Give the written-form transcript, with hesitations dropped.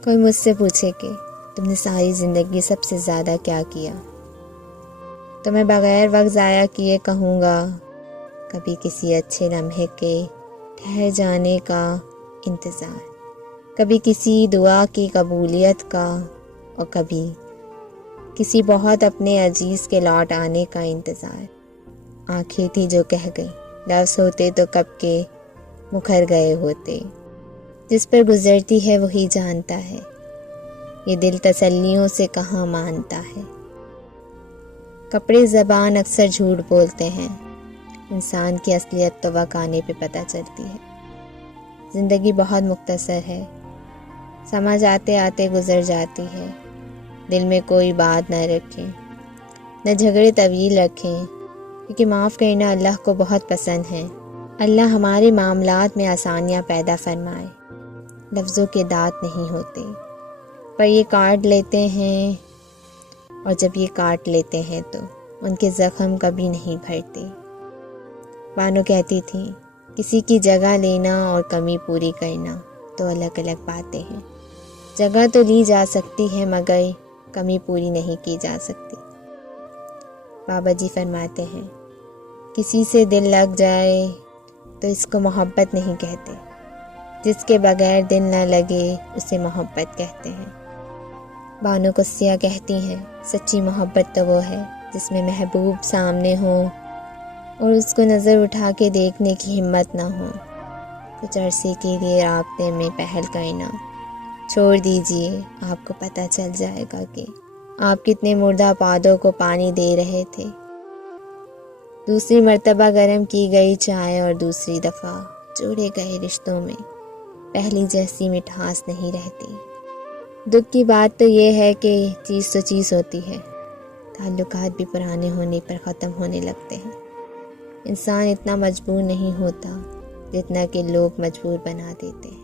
कोई मुझसे पूछे कि तुमने सारी ज़िंदगी सबसे ज़्यादा क्या किया, तो मैं बग़ैर वक्त ज़ाया किए कहूँगा, कभी किसी अच्छे लम्हे के ठहर जाने का इंतज़ार, कभी किसी दुआ की कबूलियत का, और कभी किसी बहुत अपने अजीज़ के लौट आने का इंतज़ार। आँखें थी जो कह गई, लफ्ज़ होते तो कब के मुखर गए होते। जिस पर गुजरती है वही जानता है, ये दिल तसल्लियों से कहाँ मानता है। कपड़े ज़बान अक्सर झूठ बोलते हैं, इंसान की असलियत तो वक्त आने पे पता चलती है। ज़िंदगी बहुत मुख्तसर है, समझ आते आते गुजर जाती है। दिल में कोई बात न रखें, न झगड़े तवील रखें, क्योंकि माफ़ करना अल्लाह को बहुत पसंद है। अल्लाह हमारे मामलात में आसानियाँ पैदा फरमाए। लफ्ज़ों के दांत नहीं होते, पर ये काट लेते हैं, और जब ये काट लेते हैं तो उनके ज़ख्म कभी नहीं भरते। बानो कहती थी, किसी की जगह लेना और कमी पूरी करना तो अलग अलग बातें हैं। जगह तो ली जा सकती है मगर कमी पूरी नहीं की जा सकती। बाबा जी फरमाते हैं, किसी से दिल लग जाए तो इसको मोहब्बत नहीं कहते, जिसके बगैर दिल न लगे उसे मोहब्बत कहते हैं। बानो कुस्सिया कहती हैं, सच्ची मोहब्बत तो वो है जिसमें महबूब सामने हो और उसको नज़र उठा के देखने की हिम्मत ना हो। कुछ अरसे के लिए राब्ते में पहल करना छोड़ दीजिए, आपको पता चल जाएगा कि आप कितने मुर्दा पौधों को पानी दे रहे थे। दूसरी मर्तबा गर्म की गई चाय और दूसरी दफ़ा जोड़े गए रिश्तों में पहली जैसी मिठास नहीं रहती। दुख की बात तो ये है कि चीज़ तो चीज़ होती है, ताल्लुकात भी पुराने होने पर ख़त्म होने लगते हैं। इंसान इतना मजबूर नहीं होता जितना कि लोग मजबूर बना देते हैं।